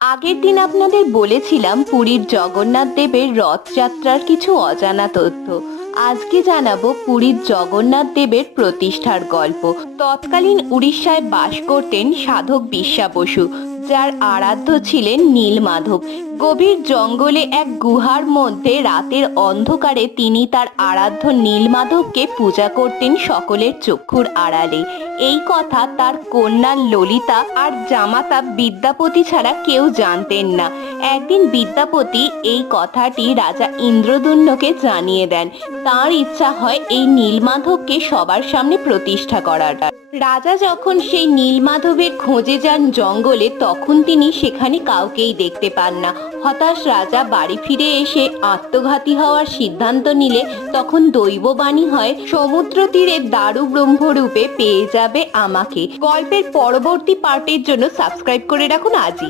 আগের দিন আপনাদের বলেছিলাম পুরীর জগন্নাথ দেবের রথযাত্রার কিছু অজানা তথ্য। আজকে জানাবো পুরীর জগন্নাথ দেবের প্রতিষ্ঠার গল্প। তৎকালীন উড়িষ্যায় বাস করতেন সাধক বিশ্বা বসু, যার আরাধ্য ছিলেন নীলমাধব। গভীর জঙ্গলে এক গুহার মধ্যে রাতের অন্ধকারে তিনি তার আরাধ্য নীলমাধবকে পূজা করতেন সকলের চক্ষুর আড়ালে। এই কথা তার কন্যা ললিতা আর জামাতা বিদ্যাপতি ছাড়া কেউ জানতেন না। একদিন বিদ্যাপতি এই কথাটি রাজা ইন্দ্রদুম্নকে জানিয়ে দেন। তার ইচ্ছা হয় এই নীলমাধবকে সবার সামনে প্রতিষ্ঠা করার। রাজা যখন সেই নীলমাধবের খোঁজে যান জঙ্গলে, তখন তিনি সেখানে কাউকেই দেখতে পান না। হতাশ রাজা বাড়ি ফিরে এসে আত্মঘাতী হওয়ার সিদ্ধান্ত নিলে তখন দৈববাণী হয়, সমুদ্র তীরে দারু ব্রহ্মরূপে পেয়ে যাবে আমাকে। গল্পের পরবর্তী পার্টের জন্য সাবস্ক্রাইব করে রাখুন আজই।